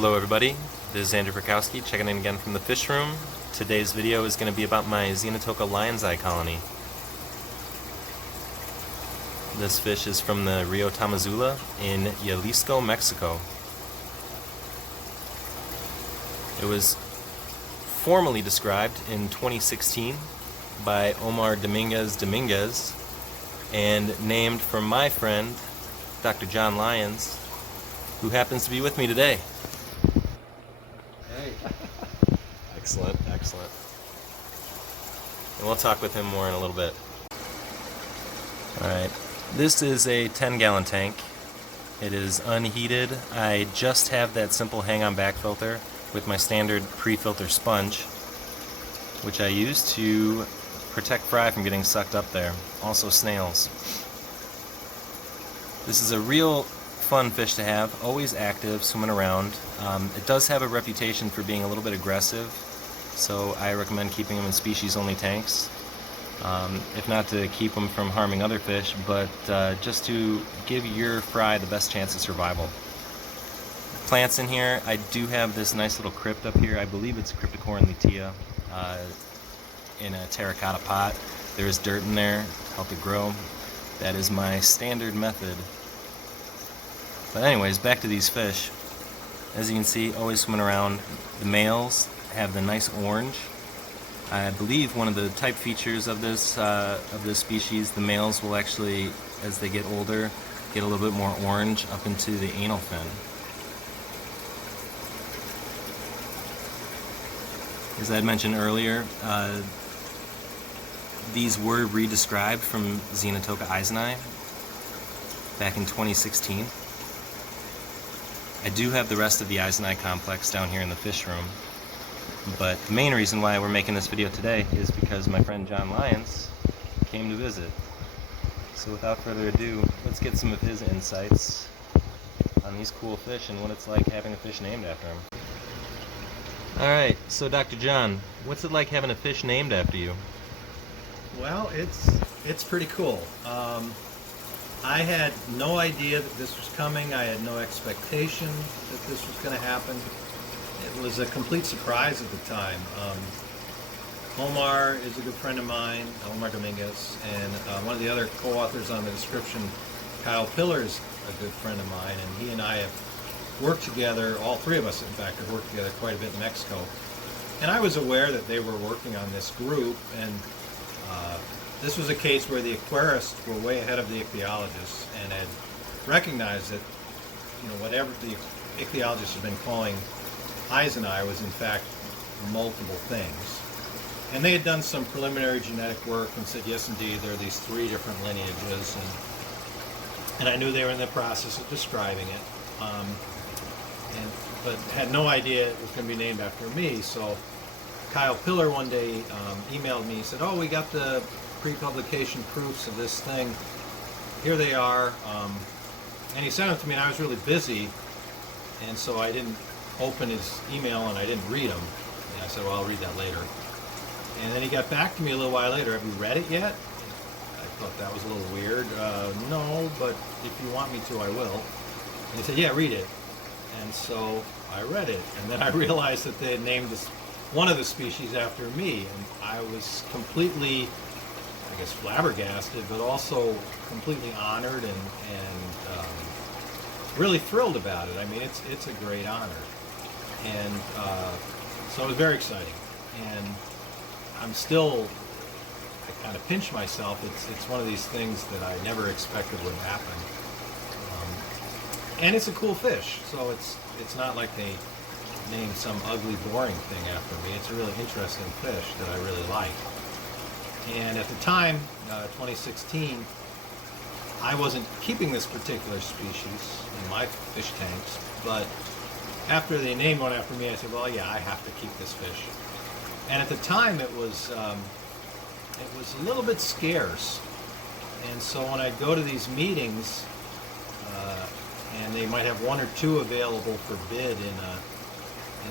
Hello everybody, this is Andrew Perkowski checking in again from the fish room. Today's video is going to be about my Xenotoca lion's eye colony. This fish is from the Rio Tamazula in Jalisco, Mexico. It was formally described in 2016 by Omar Dominguez and named for my friend Dr. John Lyons, who happens to be with me today. Hey. Excellent, excellent. And we'll talk with him more in a little bit. Alright, this is a 10-gallon tank. It is unheated. I just have that simple hang-on back filter with my standard pre-filter sponge, which I use to protect fry from getting sucked up there. Also snails. This is a real fun fish to have, always active, swimming around. It does have a reputation for being a little bit aggressive, so I recommend keeping them in species-only tanks. If not to keep them from harming other fish, but just to give your fry the best chance of survival. Plants in here, I do have this nice little crypt up here. I believe it's Cryptocorin lutea in a terracotta pot. There is dirt in there to help it grow. That is my standard method. But anyways, back to these fish. As you can see, always swimming around. The males have the nice orange. I believe one of the type features of this species, the males will actually, as they get older, get a little bit more orange up into the anal fin. As I had mentioned earlier, these were redescribed from Xenotoca eiseni back in 2016. I do have the rest of the eiseni complex down here in the fish room, but the main reason why we're making this video today is because my friend John Lyons came to visit. So without further ado, let's get some of his insights on these cool fish and what it's like having a fish named after him. Alright, so Dr. John, what's it like having a fish named after you? Well, it's pretty cool. I had no idea that this was coming. I had no expectation that this was going to happen. It was a complete surprise at the time. Omar is a good friend of mine, Omar Dominguez, and one of the other co-authors on the description, Kyle Pillar, is a good friend of mine, and he and I have worked together, all three of us in fact, have worked together quite a bit in Mexico. And I was aware that they were working on this group, and this was a case where the aquarists were way ahead of the ichthyologists and had recognized that, you know, whatever the ichthyologists have been calling eiseni was in fact multiple things. And they had done some preliminary genetic work and said, yes, indeed, there are these three different lineages, and I knew they were in the process of describing it, but had no idea it was going to be named after me. So Kyle Pillar one day emailed me. He said, "Oh, we got the pre-publication proofs of this thing. Here they are." And he sent them to me, and I was really busy, and so I didn't open his email and I didn't read them. And I said, "Well, I'll read that later." And then he got back to me a little while later. "Have you read it yet?" I thought that was a little weird. "No, but if you want me to, I will." And he said, "Yeah, read it." And so I read it, and then I realized that they had named one of the species after me, and I was completely, I guess, flabbergasted, but also completely honored and really thrilled about it. I mean, it's a great honor, and so it was very exciting. And I'm still, I kind of pinch myself. It's one of these things that I never expected would happen. And it's a cool fish, so it's not like they named some ugly, boring thing after me. It's a really interesting fish that I really like. And at the time, 2016, I wasn't keeping this particular species in my fish tanks, but after they named one after me, I said, well, yeah, I have to keep this fish. And at the time, it was a little bit scarce. And so when I'd go to these meetings, and they might have one or two available for bid in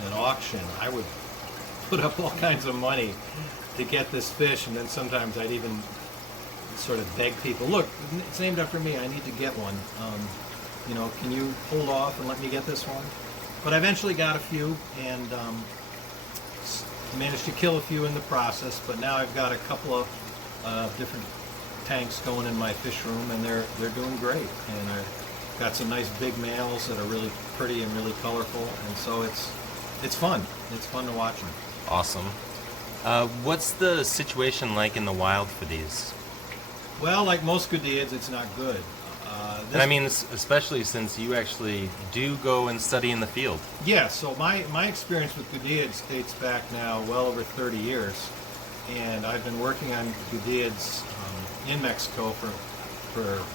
an auction, I would put up all kinds of money to get this fish, and then sometimes I'd even sort of beg people, look, it's named after me, I need to get one. You know, can you hold off and let me get this one? But I eventually got a few and managed to kill a few in the process. But now I've got a couple of different tanks going in my fish room, and they're doing great. And I've got some nice big males that are really pretty and really colorful, and so it's fun. It's fun to watch them. Awesome. What's the situation like in the wild for these? Well, like most goodeids, it's not good. And I mean, especially since you actually do go and study in the field. Yeah, so my experience with goodeids dates back now well over 30 years. And I've been working on goodeids in Mexico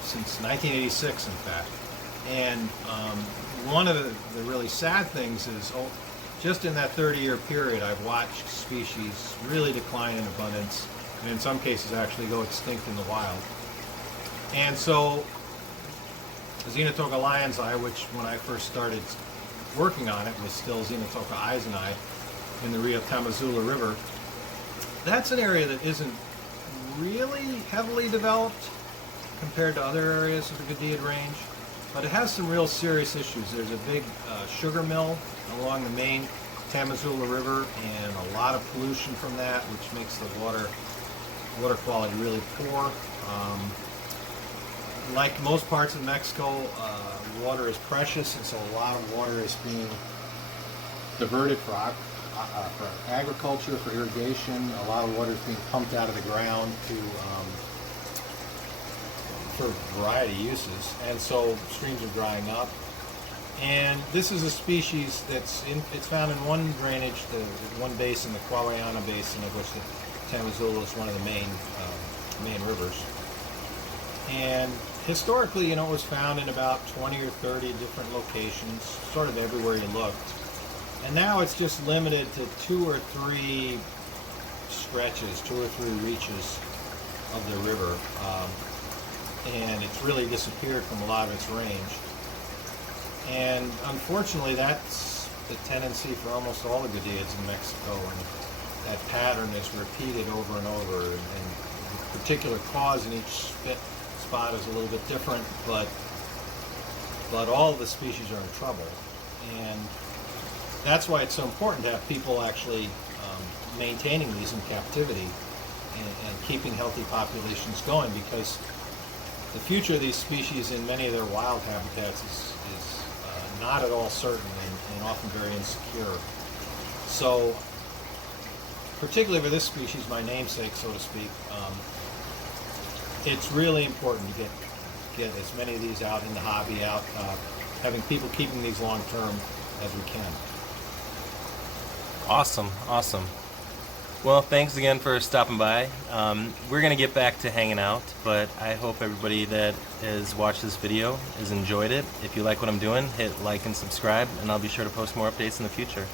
since 1986, in fact. And one of the really sad things is, just in that 30-year period, I've watched species really decline in abundance, and in some cases actually go extinct in the wild. And so Xenotoca lyonsi, which when I first started working on it was still Xenotoca eiseni in the Rio Tamazula River, that's an area that isn't really heavily developed compared to other areas of the goodeid range, but it has some real serious issues. There's a big sugar mill along the main Tamazula River, and a lot of pollution from that, which makes the water quality really poor. Like most parts of Mexico, water is precious, and so a lot of water is being diverted for agriculture, for irrigation. A lot of water is being pumped out of the ground for a variety of uses, and so streams are drying up. And this is a species it's found in one drainage, one basin, the Quawayana Basin, of which the Tamazula is one of the main rivers. And historically, it was found in about 20 or 30 different locations, sort of everywhere you looked. And now it's just limited to 2 or 3 stretches, 2 or 3 reaches of the river. And it's really disappeared from a lot of its range. And unfortunately, that's the tendency for almost all the goodeids in Mexico, and that pattern is repeated over and over. And the particular cause in each spot is a little bit different, but all of the species are in trouble. And that's why it's so important to have people actually maintaining these in captivity and keeping healthy populations going, because the future of these species in many of their wild habitats is not at all certain and often very insecure. So, particularly for this species, my namesake, so to speak, it's really important to get as many of these out in the hobby, having people keeping these long term as we can. Awesome, awesome. Well, thanks again for stopping by. We're going to get back to hanging out, but I hope everybody that has watched this video has enjoyed it. If you like what I'm doing, hit like and subscribe, and I'll be sure to post more updates in the future.